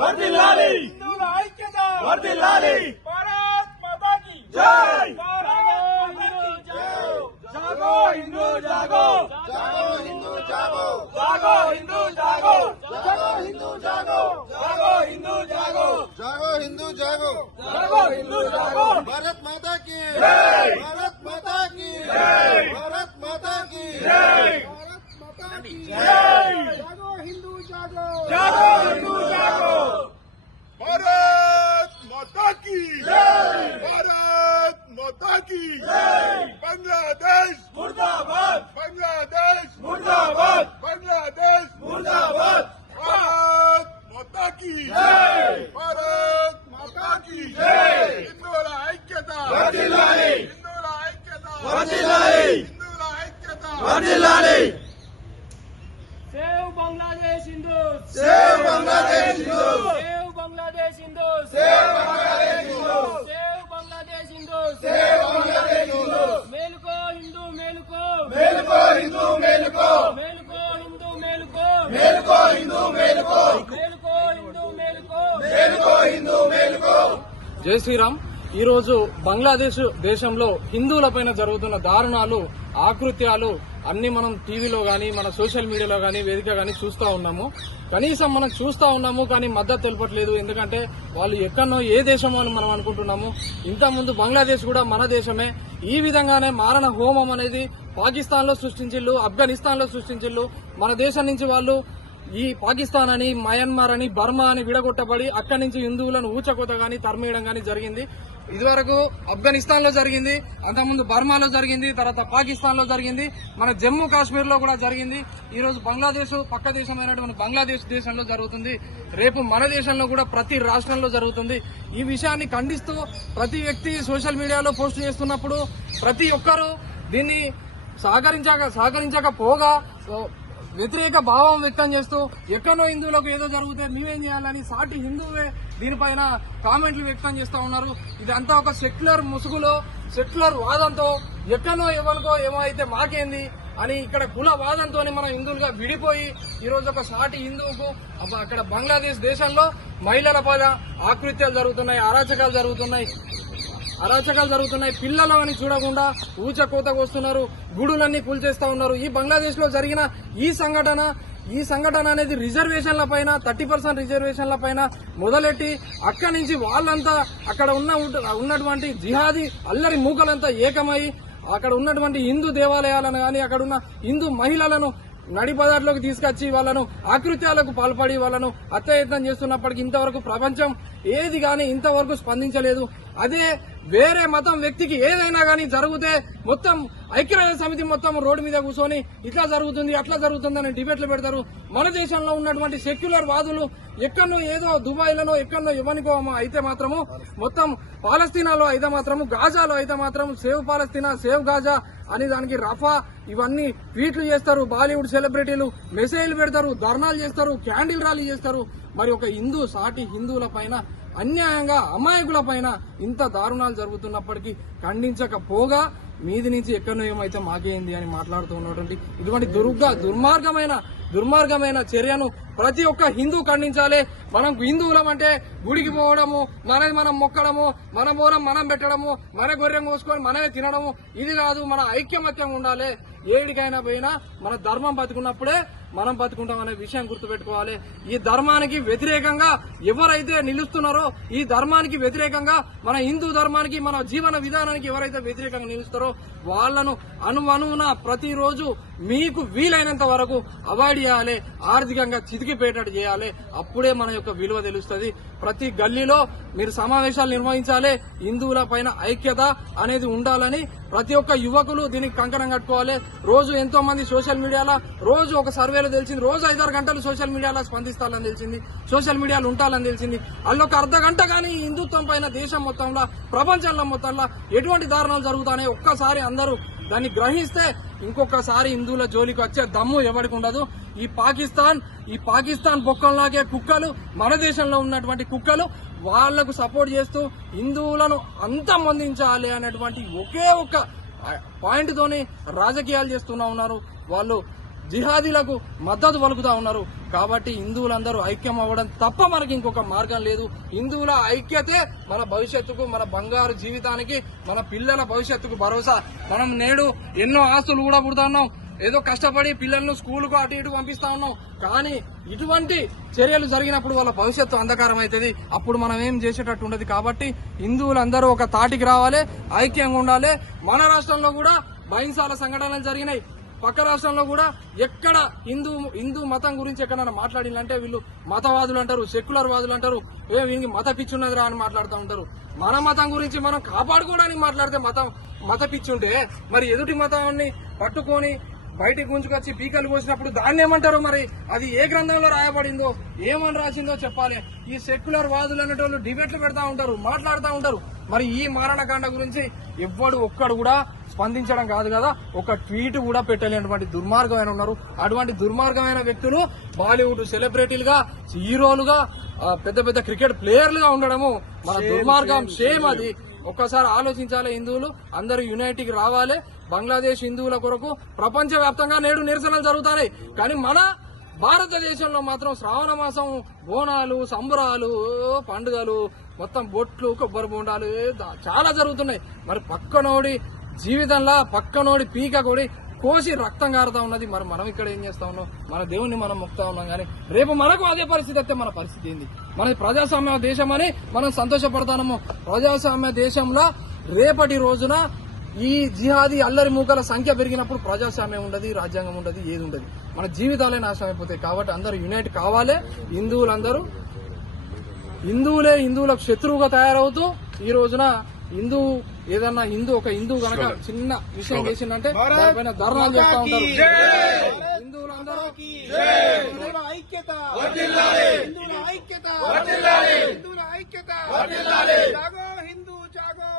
వర్ధిల్లాలి హిందువుల ఐక్యత వర్ధిల్లాలి భారత్ మాతా కీ జై జాగో హిందూ జాగో జాగో హిందూ జాగో జాగో హిందూ జాగో జాగో హిందూ జాగో జాగో హిందూ జాగో జాగో హిందూ జాగో జాగో హిందూ జాగో భారత్ మాతా కీ జై భారత్ మాతా కీ జై భారత్ మాతా కీ జై భారత్ మాతా కీ జై జాగో హిందూ జాగో జాగో హిందూ జాగో भारत माता की जय भारत माता की जय बांग्लादेश मुर्दाबाद बांग्लादेश मुर्दाबाद बांग्लादेश मुर्दाबाद भारत माता की जय भारत माता की जय हिंदुవుల ఐక్యత వర్ధిల్లాలి హిందువుల ఐక్యత వర్ధిల్లాలి హిందువుల ఐక్యత వర్ధిల్లాలి Save Bangladesh Hindus! Save Bangladesh Hindus Save Bangladesh Hindus! Save Bangladesh Hindus Save Bangladesh Hindus! Save Bangladesh Hindus మేలుకో హిందూ మేలుకో మేలుకో హిందూ మేలుకో మేలుకో హిందూ మేలుకో మేలుకో హిందూ మేలుకో మేలుకో హిందూ మేలుకో మేలుకో హిందూ మేలుకో. జై శ్రీరామ్. ఈ రోజు బంగ్లాదేశ్ దేశంలో హిందువులపైన జరుగుతున్న దారుణాలు, ఆకృత్యాలు అన్ని మనం టీవీలో గానీ మన సోషల్ మీడియాలో గానీ వేదిక గానీ చూస్తా ఉన్నాము. కనీసం మనం చూస్తా ఉన్నాము కానీ మద్దతు తెలపట్లేదు. ఎందుకంటే వాళ్ళు ఎక్కడనో ఏ దేశమో అని మనం అనుకుంటున్నాము. ఇంతకుముందు బంగ్లాదేశ్ కూడా మన దేశమే. ఈ విధంగానే మారణ హోమం అనేది పాకిస్తాన్ లో సృష్టించిల్లు, ఆఫ్ఘనిస్తాన్ లో సృష్టించిల్లు. మన దేశం నుంచి వాళ్ళు ఈ పాకిస్తాన్ అని, మయన్మార్ అని, బర్మా అని విడగొట్టబడి అక్కడి నుంచి హిందువులను ఊచకోత గాని తరిమేయడం గాని జరిగింది. ఇదివరకు ఆఫ్ఘనిస్తాన్ లో జరిగింది, అంతకుముందు బర్మాలో జరిగింది, తర్వాత పాకిస్తాన్ లో జరిగింది, మన జమ్మూ కాశ్మీర్ లో కూడా జరిగింది. ఈ రోజు బంగ్లాదేశ్ పక్క దేశమైనటువంటి బంగ్లాదేశ్ దేశంలో జరుగుతుంది. రేపు మన దేశంలో కూడా ప్రతి రాష్ట్రంలో జరుగుతుంది. ఈ విషయాన్ని ఖండిస్తూ ప్రతి వ్యక్తి సోషల్ మీడియాలో పోస్ట్ చేస్తున్నప్పుడు ప్రతి ఒక్కరూ దీన్ని సహకరించకపోగా వ్యతిరేక భావం వ్యక్తం చేస్తూ ఎక్కడో హిందువులకు ఏదో జరిగితే మేమేం చేయాలని సాటి హిందువే దీనిపైన కామెంట్లు వ్యక్తం చేస్తా ఉన్నారు. ఇదంతా ఒక సెక్యులర్ ముసుగులో, సెక్యులర్ వాదంతో ఎక్కడో ఎవరికో ఏమో అయితే మాకేంది అని ఇక్కడ కుల వాదంతో మనం హిందువులుగా విడిపోయి ఈ రోజు ఒక సాటి హిందువుకు అక్కడ బంగ్లాదేశ్ దేశంలో మహిళల పైన ఆకృత్యాలు జరుగుతున్నాయి, అరాచకాలు జరుగుతున్నాయి. పిల్లలు అని చూడకుండా ఊచకోతకు వస్తున్నారు, గుడులన్నీ కూల్చేస్తా ఉన్నారు. ఈ బంగ్లాదేశ్ లో జరిగిన ఈ సంఘటన అనేది రిజర్వేషన్ల పైన 30% రిజర్వేషన్ల పైన మొదలెట్టి అక్కడి నుంచి వాళ్ళంతా అక్కడ ఉన్నటువంటి జిహాదీ అల్లరి మూకలంతా ఏకమై అక్కడ ఉన్నటువంటి హిందూ దేవాలయాలను గాని అక్కడ ఉన్న హిందూ మహిళలను నడిపదార్లోకి తీసుకొచ్చి వాళ్ళను ఆకృత్యాలకు పాల్పడి వాళ్ళను హత్యాయత్నం చేస్తున్నప్పటికీ ఇంతవరకు ప్రపంచం ఏది గాని ఇంతవరకు స్పందించలేదు. అదే వేరే మతం వ్యక్తికి ఏదైనా గానీ జరిగితే మొత్తం ఐక్యరాజ్య సమితి మొత్తం రోడ్డు మీద కూర్చొని ఇట్లా జరుగుతుంది అట్లా జరుగుతుందని డిబేట్లు పెడతారు. మన దేశంలో ఉన్నటువంటి సెక్యులర్ వాదులు ఎక్కడో ఏదో దుబాయ్లలో ఎక్కడో ఇవ్వనికో అయితే మాత్రము మొత్తం పాలస్తీనాలో అయితే మాత్రము గాజాలో అయితే మాత్రం సేవ్ పాలస్తీనా సేవ్ గాజా అని దానికి రఫా ఇవన్నీ ట్వీట్లు చేస్తారు. బాలీవుడ్ సెలబ్రిటీలు మెసేజ్లు పెడతారు, ధర్నాలు చేస్తారు, క్యాండిల్ ర్యాలీ చేస్తారు. మరి ఒక హిందూ సాటి హిందువుల పైన అన్యాయంగా అమాయకుల పైన ఇంత దారుణాలు జరుగుతున్నప్పటికీ ఖండించకపోగా మీది నుంచి ఎక్కడో ఏమైతే మాకేంది అని మాట్లాడుతూ ఉన్నటువంటి ఇటువంటి దుర్మార్గమైన చర్యను ప్రతి ఒక్క హిందూ ఖండించాలి. మనం హిందువులం అంటే గుడికి పోవడము, మనం మొక్కడము, మన బోనం మనం పెట్టడము, మన గొర్రెం కోసుకొని మనమే తినడము ఇది కాదు. మన ఐక్యమత్యం ఉండాలి. ఏడికైనా పోయినా మన ధర్మం బతుకున్నప్పుడే మనం బతుకుంటాం అనే విషయం గుర్తుపెట్టుకోవాలి. ఈ ధర్మానికి వ్యతిరేకంగా ఎవరైతే నిలుస్తున్నారో, ఈ ధర్మానికి వ్యతిరేకంగా మన హిందూ ధర్మానికి మన జీవన విధానానికి ఎవరైతే వ్యతిరేకంగా నిలుస్తారో వాళ్లను అణువణువున ప్రతిరోజు మీకు వీలైనంత వరకు అవాయిడ్ చేయాలి, ఆర్థికంగా చితికిపోయేటట్టు చేయాలి. అప్పుడే మన యొక్క విలువ తెలుస్తుంది. ప్రతి గల్లీలో మీరు సమావేశాలు నిర్వహించాలి. హిందువుల పైన ఐక్యత అనేది ఉండాలని ప్రతి ఒక్క యువకులు దీనికి కంకణం కట్టుకోవాలి. రోజు ఎంతో మంది సోషల్ మీడియాలో రోజు ఒక సర్వేలో తెలిసింది, రోజు 5-6 గంటలు సోషల్ మీడియాలో స్పందిస్తారని తెలిసింది, సోషల్ మీడియాలో ఉంటారని తెలిసింది. అల్లొక అర్ధ గంట కానీ హిందుత్వం పైన దేశం మొత్తంలో ప్రపంచంలో మొత్తంలో ఎటువంటి దారుణాలు జరుగుతాయో ఒక్కసారి అందరూ దాన్ని గ్రహిస్తే ఇంకొకసారి హిందువుల జోలికి వచ్చే దమ్ము ఎవరికి ఉండదు. ఈ పాకిస్తాన్ బొక్కల్లాగే కుక్కలు మన దేశంలో ఉన్నటువంటి కుక్కలు వాళ్లకు సపోర్ట్ చేస్తూ హిందువులను అంతమొందించాలి అనేటువంటి ఒకే ఒక్క పాయింట్ తోని రాజకీయాలు చేస్తున్నా ఉన్నారు. వాళ్ళు జిహాదీలకు మద్దతు పలుకుతా ఉన్నారు. కాబట్టి హిందువులందరూ ఐక్యం అవ్వడం తప్ప మనకి ఇంకొక మార్గం లేదు. హిందువుల ఐక్యతే మన భవిష్యత్తుకు, మన బంగారు జీవితానికి, మన పిల్లల భవిష్యత్తుకు భరోసా. మనం నేడు ఎన్నో ఆస్తులు కూడా పుడతా ఉన్నాం, ఏదో కష్టపడి పిల్లలను స్కూలుకు అటు ఇటు పంపిస్తా ఉన్నాం. కానీ ఇటువంటి చర్యలు జరిగినప్పుడు వాళ్ళ భవిష్యత్తు అంధకారం అవుతుంది. అప్పుడు మనం ఏం చేసేటట్టు ఉండదు. కాబట్టి హిందువులందరూ ఒక తాటికి రావాలి, ఐక్యంగా ఉండాలి. మన రాష్ట్రంలో కూడా బహింసాల సంఘటనలు జరిగినాయి. పక్క రాష్ట్రంలో కూడా ఎక్కడ హిందూ మతం గురించి ఎక్కడైనా మాట్లాడిందంటే వీళ్ళు మతవాదులు అంటారు, సెక్యులర్ వాదులు అంటారు, వీనికి మత పిచ్చి ఉన్నదిరా అని మాట్లాడుతూ ఉంటారు. మన మతం గురించి మనం కాపాడుకోవడానికి మాట్లాడితే మత పిచ్చి ఉంటే మరి ఎదుటి మతాన్ని పట్టుకొని బయటికి గుంజుకొచ్చి పీకలు పోసినప్పుడు దాన్ని ఏమంటారు? మరి అది ఏ గ్రంథంలో రాయబడిందో, ఏమని రాసిందో చెప్పాలి. ఈ సెక్యులర్ వాదులు అనేటోళ్ళు డిబేట్లు పెడతా ఉంటారు, మాట్లాడుతూ ఉంటారు. మరి ఈ మారణకాండ గురించి ఒక్కడు కూడా స్పందించడం కాదు కదా, ఒక ట్వీట్ కూడా పెట్టలేనటువంటి దుర్మార్గమైన ఉన్నారు. అటువంటి దుర్మార్గమైన వ్యక్తులు బాలీవుడ్ సెలబ్రిటీలుగా, హీరోలుగా, పెద్ద పెద్ద క్రికెట్ ప్లేయర్లుగా ఉండడము మన దుర్మార్గం. షేమ్ అది. ఒక్కసారి ఆలోచించాలి. హిందువులు అందరూ యునైటీకి రావాలి. బంగ్లాదేశ్ హిందువుల కొరకు ప్రపంచ వ్యాప్తంగా నేడు నిరసనలు జరుగుతున్నాయి. కానీ మన భారతదేశంలో మాత్రం శ్రావణ మాసం బోనాలు, సంబరాలు, పండుగలు, మొత్తం బొట్లు, కొబ్బరి బోండాలు చాలా జరుగుతున్నాయి. మరి పక్కనోడి జీవితంలో పక్కనోడి పీక కొడి కోసి రక్తం కారుతా ఉన్నది. మరి మనం ఇక్కడ ఏం చేస్తా ఉన్నాం? మన దేవుణ్ణి మనం మొక్కుతా ఉన్నాం. కానీ రేపు మనకు అదే పరిస్థితి అయితే మన పరిస్థితి ఏంది? మనది ప్రజాస్వామ్య దేశం అని మనం సంతోషపడతాము. ప్రజాస్వామ్య దేశంలో రేపటి రోజున ఈ జిహాదీ అల్లరి మూకల సంఖ్య పెరిగినప్పుడు ప్రజాస్వామ్యం ఉండదు, రాజ్యాంగం ఉండదు, ఏది ఉండదు. మన జీవితాలే నాశనం అయిపోతాయి. కాబట్టి అందరూ యునైట్ కావాలి. హిందువులే హిందువులకు శత్రువుగా తయారవుతూ ఈ రోజున ఒక హిందూ గనక చిన్న విషయం చేసిందంటే దానిపైన ధర్నాలు చేస్తా ఉంటారు. హిందువులందరూ ఐక్యత, జాగో హిందూ జాగో.